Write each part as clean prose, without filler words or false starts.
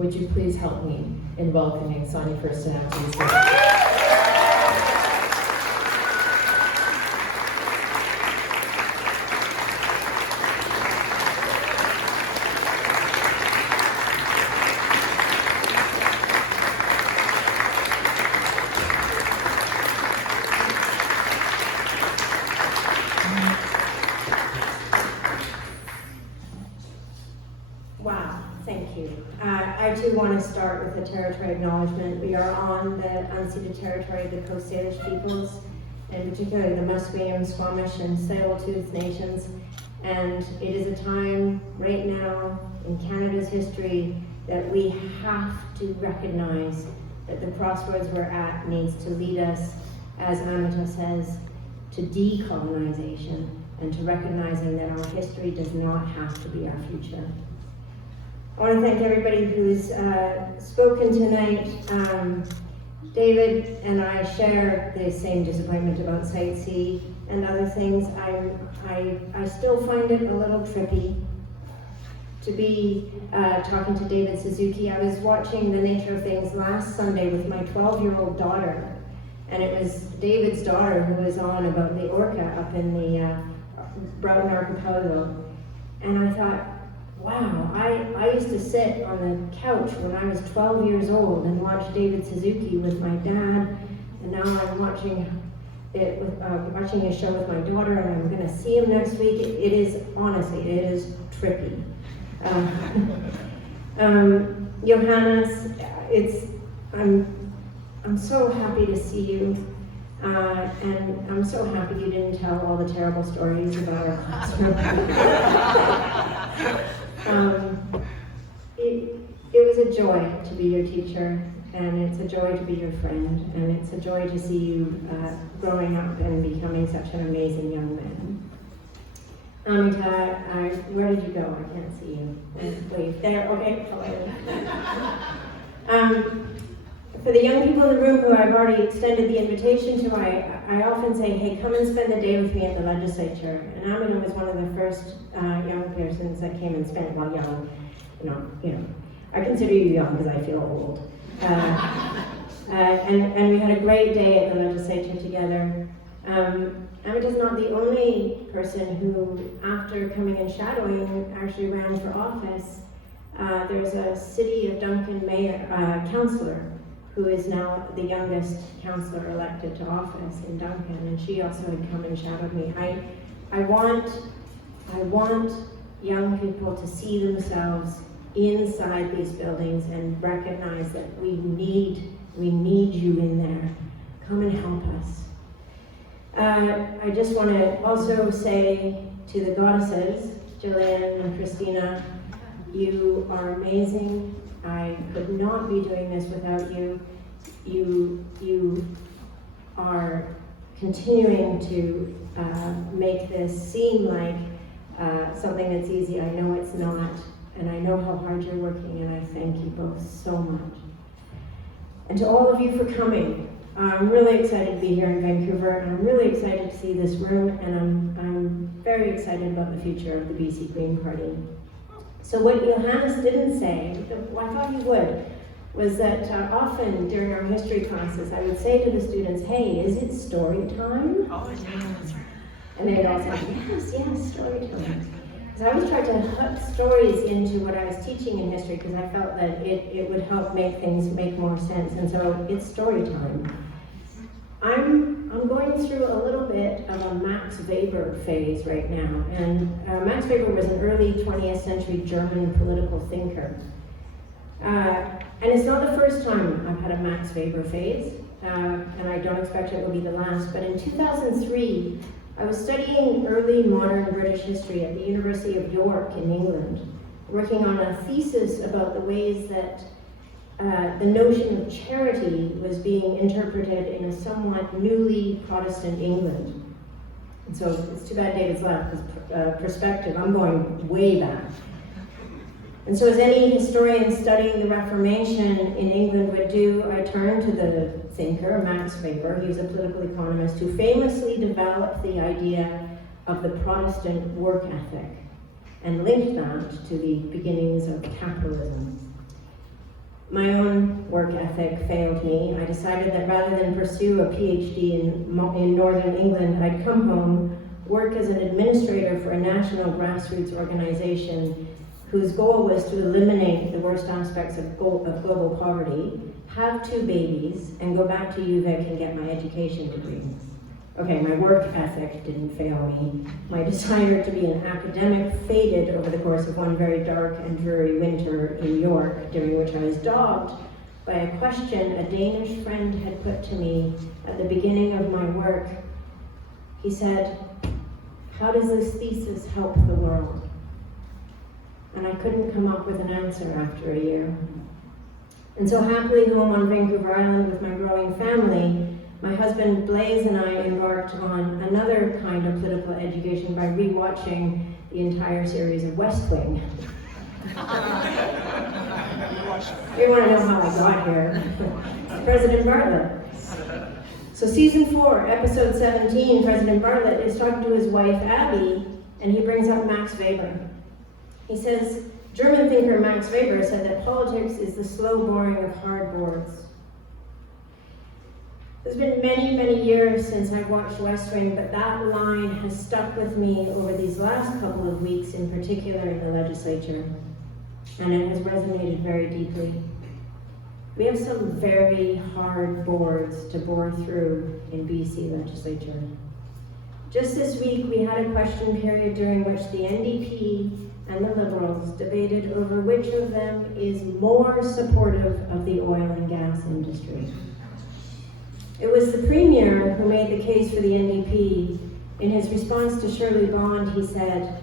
would you please help me in welcoming Sonia Firstenau to the stage? Wow, thank you. I too want to start with a territory acknowledgement. We are on the unceded territory of the Coast Salish peoples, and particularly the Musqueam, Squamish, and Tsleil-Waututh nations. And it is a time right now in Canada's history that we have to recognize that the crossroads we're at needs to lead us, as Amita says, to decolonization and to recognizing that our history does not have to be our future. I want to thank everybody who's spoken tonight. David and I share the same disappointment about Site C and other things. I still find it a little trippy to be talking to David Suzuki. I was watching The Nature of Things last Sunday with my 12-year-old daughter, and it was David's daughter who was on about the orca up in the Broughton Archipelago. And I thought, wow, I used to sit on the couch when I was 12 years old and watch David Suzuki with my dad, and now I'm watching a show with my daughter, and I'm going to see him next week. It is, honestly, it is trippy. Johannes, I'm so happy to see you, and I'm so happy you didn't tell all the terrible stories about our classroom. It was a joy to be your teacher, and it's a joy to be your friend, and it's a joy to see you growing up and becoming such an amazing young man. Amita, where did you go? I can't see you. Wave there. Okay. For the young people in the room who I've already extended the invitation to, I often say, hey, come and spend the day with me at the legislature. And Amita was one of the first young persons that came and spent, well, young, you know, I consider you young because I feel old. And we had a great day at the legislature together. Amita's not the only person who, after coming and shadowing, actually ran for office. There's a City of Duncan councillor who is now the youngest councillor elected to office in Duncan, and she also had come and shadowed me. I want young people to see themselves inside these buildings and recognize that we need you in there. Come and help us. I just want to also say to the goddesses, Jillian and Christina, you are amazing. I could not be doing this without you. You are continuing to make this seem like something that's easy. I know it's not, and I know how hard you're working, and I thank you both so much. And to all of you for coming. I'm really excited to be here in Vancouver, and I'm really excited to see this room, and I'm very excited about the future of the BC Green Party. So what Johannes didn't say, I thought he would, was that often during our history classes, I would say to the students, hey, is it story time? All the time. And they'd all say, yes, story time. Because I always tried to hook stories into what I was teaching in history because I felt that it would help make things make more sense. And so it's story time. I'm going through a little bit of a Max Weber phase right now. And Max Weber was an early 20th century German political thinker. And it's not the first time I've had a Max Weber phase, and I don't expect it will be the last, but in 2003, I was studying early modern British history at the University of York in England, working on a thesis about the ways that the notion of charity was being interpreted in a somewhat newly Protestant England. And so it's too bad David's left, because perspective, I'm going way back. And so as any historian studying the Reformation in England would do, I turned to the thinker, Max Weber. He was a political economist who famously developed the idea of the Protestant work ethic and linked that to the beginnings of capitalism. My own work ethic failed me. I decided that rather than pursue a PhD in Northern England, I'd come home, work as an administrator for a national grassroots organization whose goal was to eliminate the worst aspects of global poverty, have 2 babies, and go back to UVic and get my education degree. Okay, my work ethic didn't fail me. My desire to be an academic faded over the course of one very dark and dreary winter in York, during which I was dogged by a question a Danish friend had put to me at the beginning of my work. He said, "How does this thesis help the world?" And I couldn't come up with an answer after a year. And so happily home on Vancouver Island with my growing family, my husband Blaise and I embarked on another kind of political education by rewatching the entire series of West Wing. You want to know how I got here? President Bartlett. So season 4, episode 17, President Bartlett is talking to his wife Abby, and he brings up Max Weber. He says, German thinker Max Weber said that politics is the slow boring of hard boards. There's been many, many years since I've watched West Wing, but that line has stuck with me over these last couple of weeks, in particular in the legislature, and it has resonated very deeply. We have some very hard boards to bore through in BC legislature. Just this week, we had a question period during which the NDP and the Liberals debated over which of them is more supportive of the oil and gas industry. It was the Premier who made the case for the NDP. In his response to Shirley Bond, he said,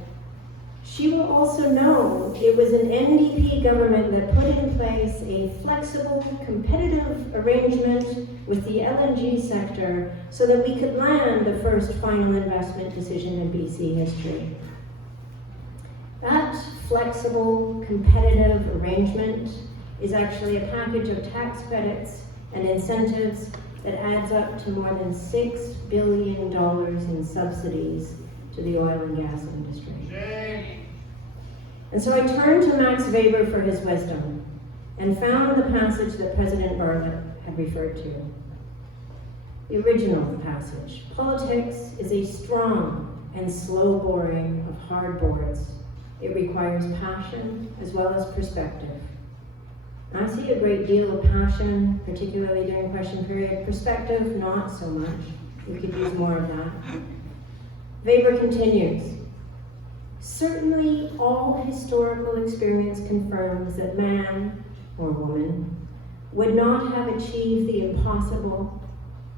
"She will also know it was an NDP government that put in place a flexible, competitive arrangement with the LNG sector so that we could land the first final investment decision in BC history." That flexible, competitive arrangement is actually a package of tax credits and incentives that adds up to more than $6 billion in subsidies to the oil and gas industry. And so I turned to Max Weber for his wisdom and found the passage that President Bartlett had referred to. The original passage. Politics is a strong and slow boring of hard boards. It requires passion as well as perspective. I see a great deal of passion, particularly during question period. Perspective, not so much. We could use more of that. Weber continues, "Certainly all historical experience confirms that man, or woman, would not have achieved the impossible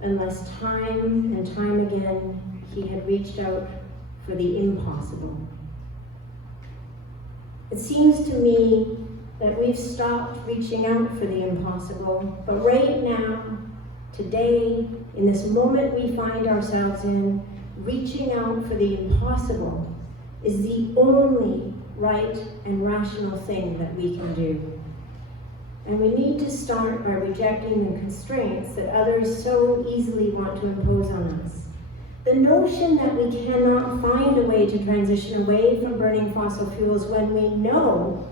unless time and time again he had reached out for the impossible. It seems to me that we've stopped reaching out for the impossible, but right now, today, in this moment we find ourselves in, reaching out for the impossible is the only right and rational thing that we can do. And we need to start by rejecting the constraints that others so easily want to impose on us. The notion that we cannot find a way to transition away from burning fossil fuels when we know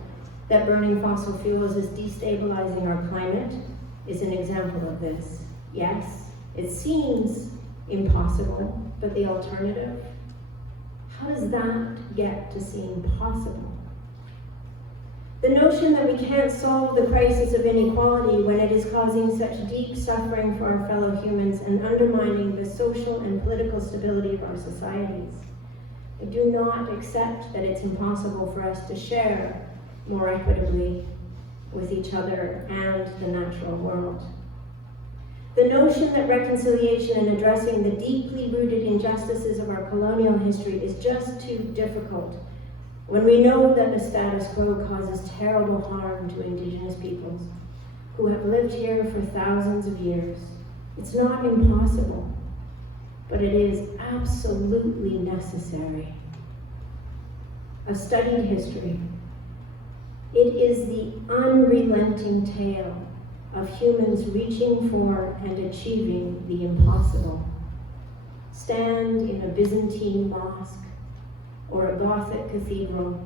that burning fossil fuels is destabilizing our climate is an example of this. Yes, it seems impossible, but the alternative? How does that get to seem possible? The notion that we can't solve the crisis of inequality when it is causing such deep suffering for our fellow humans and undermining the social and political stability of our societies. I do not accept that it's impossible for us to share more equitably with each other and the natural world. The notion that reconciliation and addressing the deeply rooted injustices of our colonial history is just too difficult when we know that the status quo causes terrible harm to Indigenous peoples who have lived here for thousands of years. It's not impossible, but it is absolutely necessary. I've studied history. It is the unrelenting tale of humans reaching for and achieving the impossible. Stand in a Byzantine mosque or a Gothic cathedral,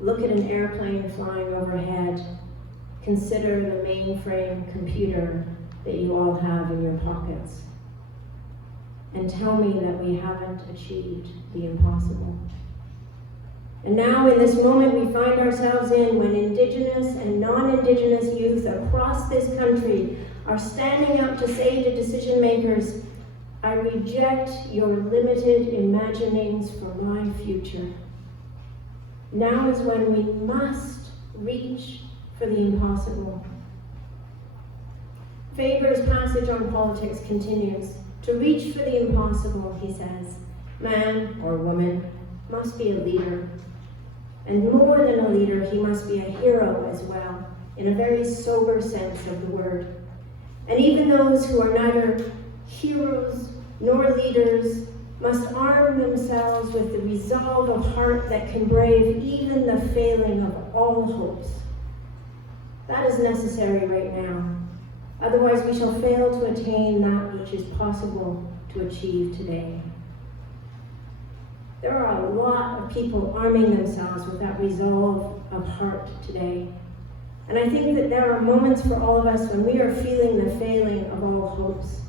look at an airplane flying overhead, consider the mainframe computer that you all have in your pockets and tell me that we haven't achieved the impossible. And now in this moment we find ourselves in, when Indigenous and non-Indigenous youth across this country are standing up to say to decision makers, I reject your limited imaginings for my future. Now is when we must reach for the impossible. Weber's passage on politics continues. To reach for the impossible, he says, man or woman must be a leader. And more than a leader, he must be a hero as well, in a very sober sense of the word. And even those who are neither heroes nor leaders must arm themselves with the resolve of heart that can brave even the failing of all hopes. That is necessary right now. Otherwise, we shall fail to attain that which is possible to achieve today. There are a lot of people arming themselves with that resolve of heart today. And I think that there are moments for all of us when we are feeling the failing of all hopes.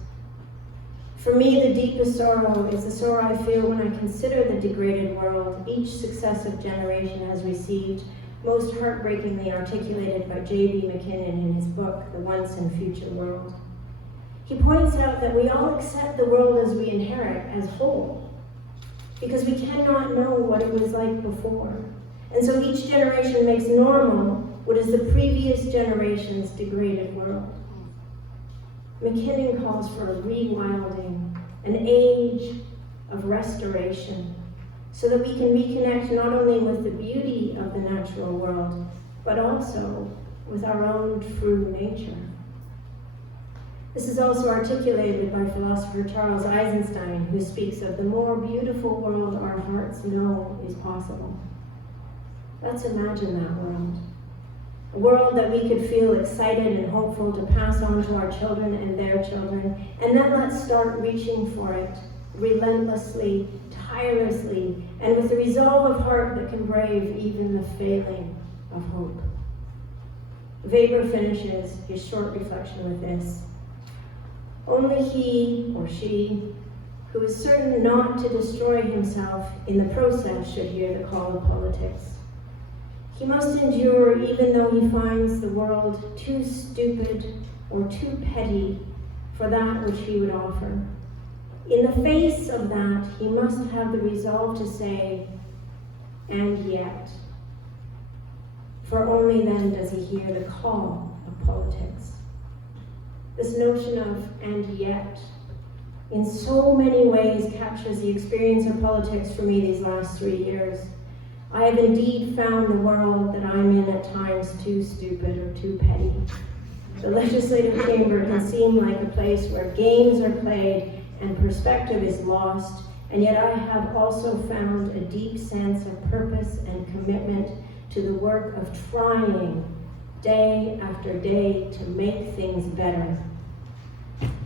For me, the deepest sorrow is the sorrow I feel when I consider the degraded world each successive generation has received, most heartbreakingly articulated by J.B. McKinnon in his book, The Once and Future World. He points out that we all accept the world as we inherit as whole, because we cannot know what it was like before. And so each generation makes normal what is the previous generation's degraded world. McKinnon calls for a rewilding, an age of restoration, so that we can reconnect not only with the beauty of the natural world, but also with our own true nature. This is also articulated by philosopher Charles Eisenstein, who speaks of the more beautiful world our hearts know is possible. Let's imagine that world. A world that we could feel excited and hopeful to pass on to our children and their children, and then let's start reaching for it relentlessly, tirelessly, and with the resolve of heart that can brave even the failing of hope. Weber finishes his short reflection with this. Only he or she who is certain not to destroy himself in the process should hear the call of politics. He must endure even though he finds the world too stupid or too petty for that which he would offer. In the face of that, he must have the resolve to say, and yet. For only then does he hear the call of politics. This notion of and yet in so many ways captures the experience of politics for me these last 3 years. I have indeed found the world that I'm in at times too stupid or too petty. The legislative chamber can seem like a place where games are played and perspective is lost, and yet I have also found a deep sense of purpose and commitment to the work of trying day after day to make things better.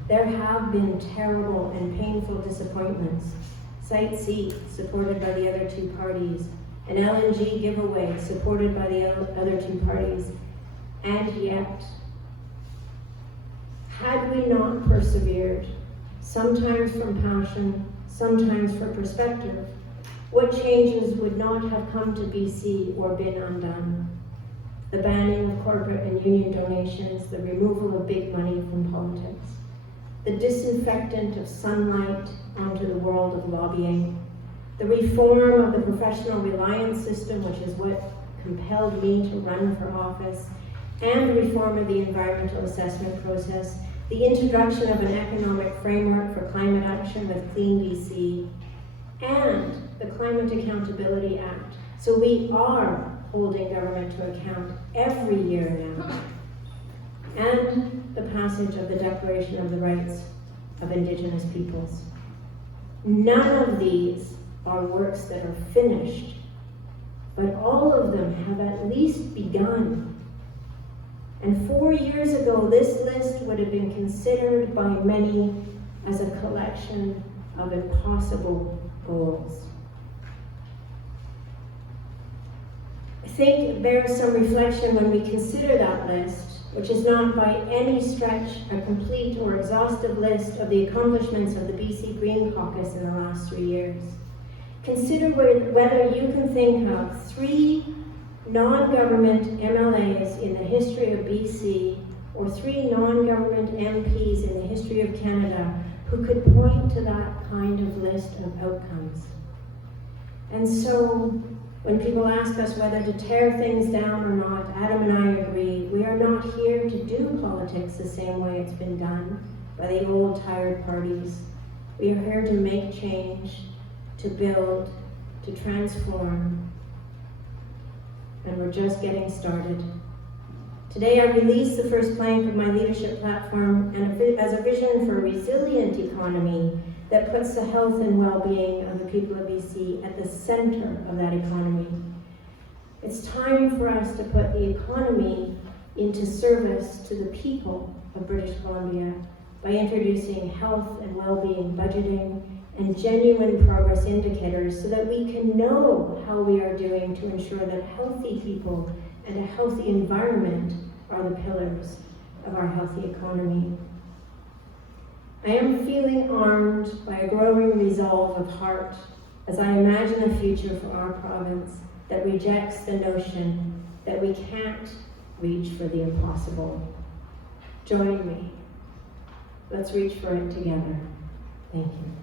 There have been terrible and painful disappointments. Site C, supported by the other two parties. An LNG giveaway, supported by the other two parties. And yet, had we not persevered, sometimes from passion, sometimes for perspective, what changes would not have come to BC or been undone? The banning of corporate and union donations, the removal of big money from politics, the disinfectant of sunlight onto the world of lobbying, the reform of the professional reliance system, which is what compelled me to run for office, and the reform of the environmental assessment process, the introduction of an economic framework for climate action with Clean BC, and the Climate Accountability Act. So we are holding government to account every year now. And the passage of the Declaration of the Rights of Indigenous Peoples. None of these are works that are finished, but all of them have at least begun. And 4 years ago, this list would have been considered by many as a collection of impossible goals. I think it bears some reflection when we consider that list, which is not by any stretch a complete or exhaustive list of the accomplishments of the BC Green Caucus in the last 3 years. Consider whether you can think of 3 non-government MLAs in the history of BC or 3 non-government MPs in the history of Canada who could point to that kind of list of outcomes. And so, when people ask us whether to tear things down or not, Adam and I agree, we are not here to do politics the same way it's been done by the old tired parties. We are here to make change, to build, to transform, and we're just getting started. Today I release the first plank of my leadership platform as a vision for a resilient economy that puts the health and well-being of the people of BC at the center of that economy. It's time for us to put the economy into service to the people of British Columbia by introducing health and well-being budgeting and genuine progress indicators so that we can know how we are doing to ensure that healthy people and a healthy environment are the pillars of our healthy economy. I am feeling armed by a growing resolve of heart as I imagine a future for our province that rejects the notion that we can't reach for the impossible. Join me. Let's reach for it together. Thank you.